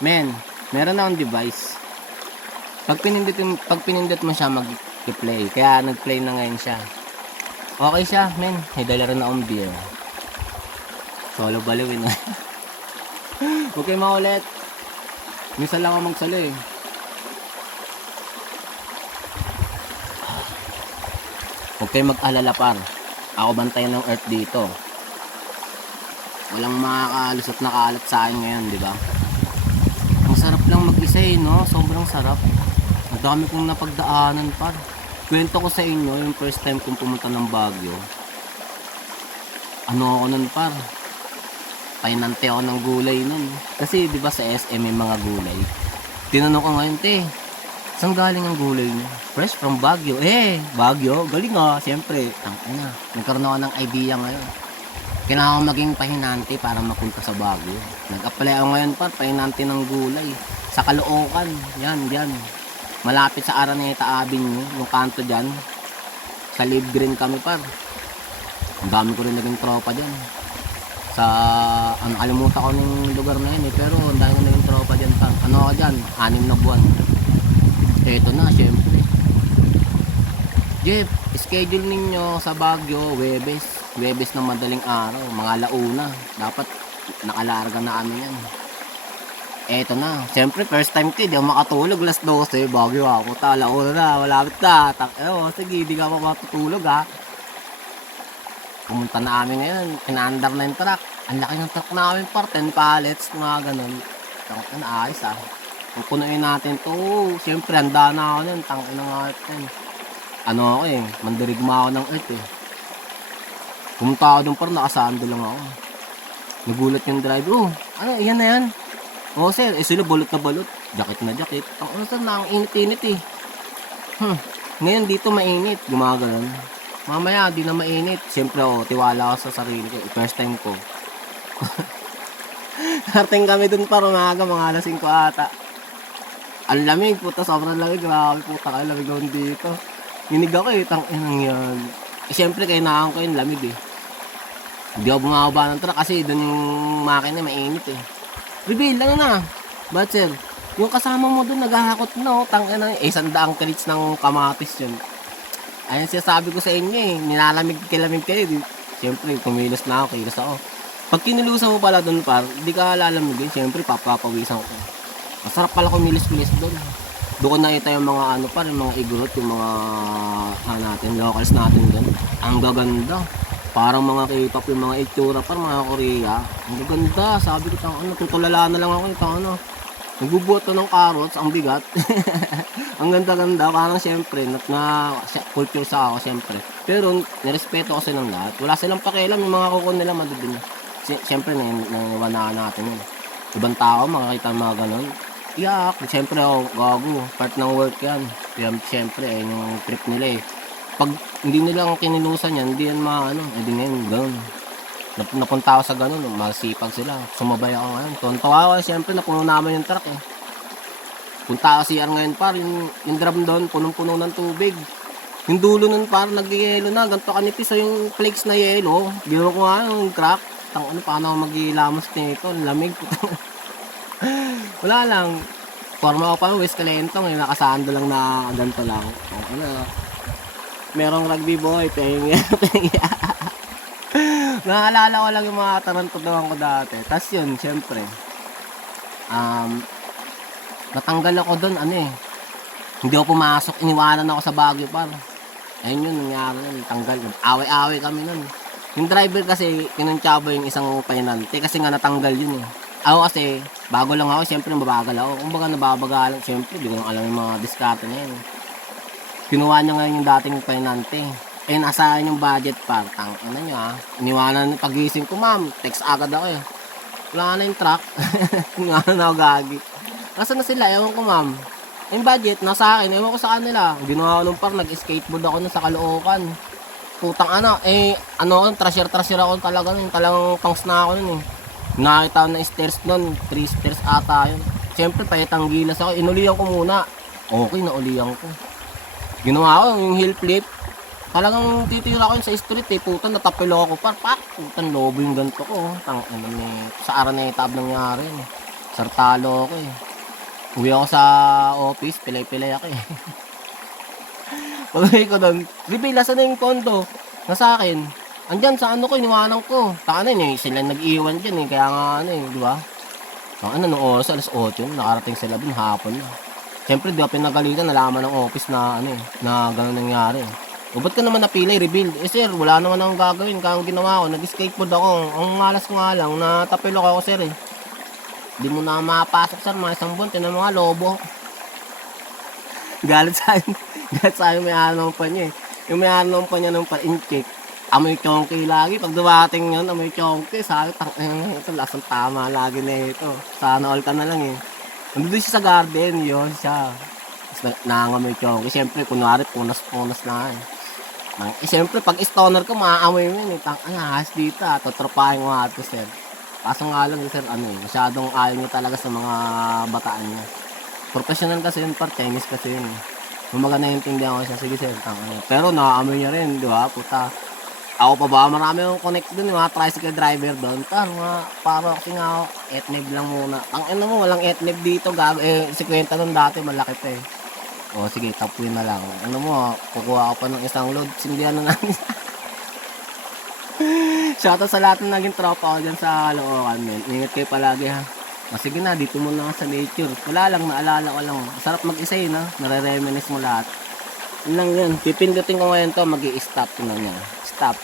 Men, meron akong device. Pag pinindot mo siya mag-play. Kaya nag-play na ngayon siya. Okay siya, men. May dala rin akong beer. Solo baliwin na. Huwag kayo maulit. Minsan lang ako magsalo eh. Huwag kayo mag-alala par. Ako bantayan ng earth dito. Walang makakalusot na kalat sa akin ngayon, di ba? Ang sarap lang mag-isa eh, no? Sobrang sarap. Ang dami kong napagdaanan par. Kwento ko sa inyo yung first time kong pumunta ng Baguio. Ano ako nun par? Painante ako ng gulay nun. Kasi di ba sa SM may mga gulay. Tinanong ko ngayon, te, saan galing ang gulay niyo? Fresh from Baguio. Baguio? Galing ah. Siyempre, nagkaroon ako ng idea ngayon. Kailangan ko maging pahinante para mapunta sa Baguio. Nag-apply ako ngayon par, pahinante ng gulay. Sa Caloocan. Yan. Malapit sa Araneta Avenue, yung kanto dyan. Sa Live Green kami par. Ang dami ko rin naging tropa dyan. Sa, alimutan ko ng lugar na yun eh. Pero ang dami ko naging tropa dyan par. Ano ako dyan? 6 na buwan. Eto na, syempre. Jeff, schedule ninyo sa Baguio, Webes ng madaling araw, mga launa. Dapat nakalarga na kami yan. Eto na, syempre first time ko, di ako makatulog, alas 12, Baguio ako, launa na, malapit na. Sige, di ka pa matutulog ha. Pumunta na kami ngayon, pinaandar na yung truck. Ang laki ng truck namin par, 10 pallets, mga ganun. Tangin na ayos ah. Kung punuin natin to, syempre handa na ako nun, tangin na nga ito. Ano ako eh, mandirigma ako ng earth eh. Pumunta ako doon par, nakasando lang ako. Nagulat yung driver, ano, yan na yan. Sir, sila balot na balot. Jacket na jacket. Ang sir na, ang init-init eh. Ngayon dito mainit, gumagalan. Mamaya, di na mainit. Siyempre tiwala ako sa sarili ko. First time ko. Karting kami dun para umaga, mga alas 5 ata. Ang lamig, puta, sobrang lamig. Grabe, puta kayo, lamig ako dito. Hinig ako eh, tang-inang yan. Siyempre, kainaan ko yung lamig eh. Hindi ako bumababa ng truck kasi dun yung makina mainit eh. Reveal, ano na? But sir, yung kasama mo dun naghahakot na, tang-inang, 100 crates ng kamatis yun. Ayun siya sabi ko sa inyo eh, nilalamig kayo. Siyempre, kumilos na ako, kilos ako. Pag kinilusan mo pala dun par, hindi ka lalamigin, siyempre papapawisan ko. Masarap pala kumilos-kilos dun. Doon ko nakita yung mga yung mga igorot, yung mga natin, locals natin dun. Ang gaganda. Parang mga K-pop, yung mga itsura par, mga Korea. Ang gaganda, sabi ko, tutulala na lang ako, nagbubuhat to ng carrots, ang bigat. Ang ganda-ganda, parang siyempre, na culture sa ako, siyempre. Pero, nirespeto ko silang lahat. Wala silang pakialam, yung mga kukon nila madudin. Siyempre, naniwanaan natin yun. Ibang tao, makakita mga ganon. Iyak, siyempre ako, gago, part ng work yan. Siyempre, yung trip nila eh. Pag hindi nilang kinilusan yan, hindi yan di ngayon, ganon. Napunta ako sa ganon, masipag sila. Sumabay ako ngayon. Tuntawa ako, siyempre, napuno naman yung truck eh. Punta ako CR ngayon par, yung drum doon, punong-puno ng tubig. Yung dulo nun par, nag-yelo na, ganito kanipis yung flakes na yelo. Biro ko nga yung crack. Paano ako mag-ilamos nito, lamig. Wala lang. Forma ko pa, West Calentong, nakasando lang na ganito lang. Merong rugby boy, pengi. Naalala ko lang yung mga tarantuduhan ko dati. Tapos yun, syempre. Natanggal ako doon, hindi ako pumasok, iniwanan ako sa Baguio par. Ayun yun, nangyari nun, tanggal yun. Away-away kami nun. Yung driver kasi, kinuntsaba yung isang painante kasi nga natanggal yun eh. Ako kasi, bago lang ako, siyempre mabagal ako. Kung baga nababagalan, siyempre, di ko nang alam yung mga diskarte na yun. Kinuha niya ngayon yung dating painante. Nasaan yung budget par, niya iniwanan, pagising ko ma'am, text agad ako eh. Wala na yung truck, iniwanan na ako gagi. Nasaan na sila? Ewan ko ma'am. Yung budget, nasa akin. Ewan ko sa kanila. Ginawa ko nung par, nag-skateboard ako na sa Caloocan. Putang trasher ako talaga nun. Talagang pangs na ako nun eh. Nakita ko na stairs nun. 3 stairs ata yun. Siyempre, pahitang gilas ako. Inulihan ko muna. Okay, naulihan ko. Ginawa ko yung hill flip. Talagang titira ko yun sa street eh. Putan, natapilo ako par. Putan, lobo yung ganito ko. Sa Araneta Ave nangyari yun eh. Sartalo ako eh. Uwi ako sa office, pilay-pilay ako eh. Pag-uwi ko doon, Reveal, asan na yung pondo? Nasa akin. Andyan sa ano ko, iniwanan ko. Taka na yun, sila nag-iwan dyan eh. Kaya nga ano eh, di ba? Taka na, nung oras, alas 8, nakarating sila dun, hapon na. Siyempre, di ba pinagalitan, nalaman ng office na ano eh, na gano'n nangyari. O ba't ka naman napili, Reveal? Eh sir, wala naman akong gagawin. Kaya ang ginawa ko, nag-skateboard ako. Ang malas ko nga lang, natapilok ako sir eh. Di mo na mapasok sir, mga isang buwan, tinan mo nga, lobo. Galit sa akin. Galit sa akin may ano pa niya eh. Yung may ano pa niya ng pa-incheck. Amoy chonky lagi. Pag dumating yun, amoy chonky. Sabi, ito, lasang tama lagi na ito. Sana all ka na lang eh. Nandun siya sa garden, yun siya. Tapos nangangamoy chonky. Siyempre, kunwari, punas-punas na eh. Siyempre, pag stoner ka, maaamoy mo yun eh. Ahas dito ah. Tutropahin mo nga ito, sir. Kaso nga lang, sir, ano eh. Masyadong ayaw niya talaga sa mga bataan niya. Professional kasi yun, Chinese kasi yun. Kumaga naiintindihan ko siya, sige sir, pero naaamoy niya rin, di ba, puta. Ako pa ba, marami akong connect dun, mga tricycle driver doon. Para kasi nga ako, etneb lang muna. Ang ano mo, walang etneb dito, gago. Si Kwenta nun dati, malaki pa eh. O sige, tapuin na lang. Ano mo, kukuha ko pa ng isang load, sindihan na namin. Shoutout sa lahat ng naging tropa ko dyan sa Caloocan, men. Ingat kayo palagi ha. Sige na, dito mo na sa nature. Wala lang, naalala ko lang. Sarap mag-isa eh, no? Nare-reminisce mo lahat. Yun lang yun. Pipindutin ko ngayon to, mag-i-stop. Yun lang yan. Stop.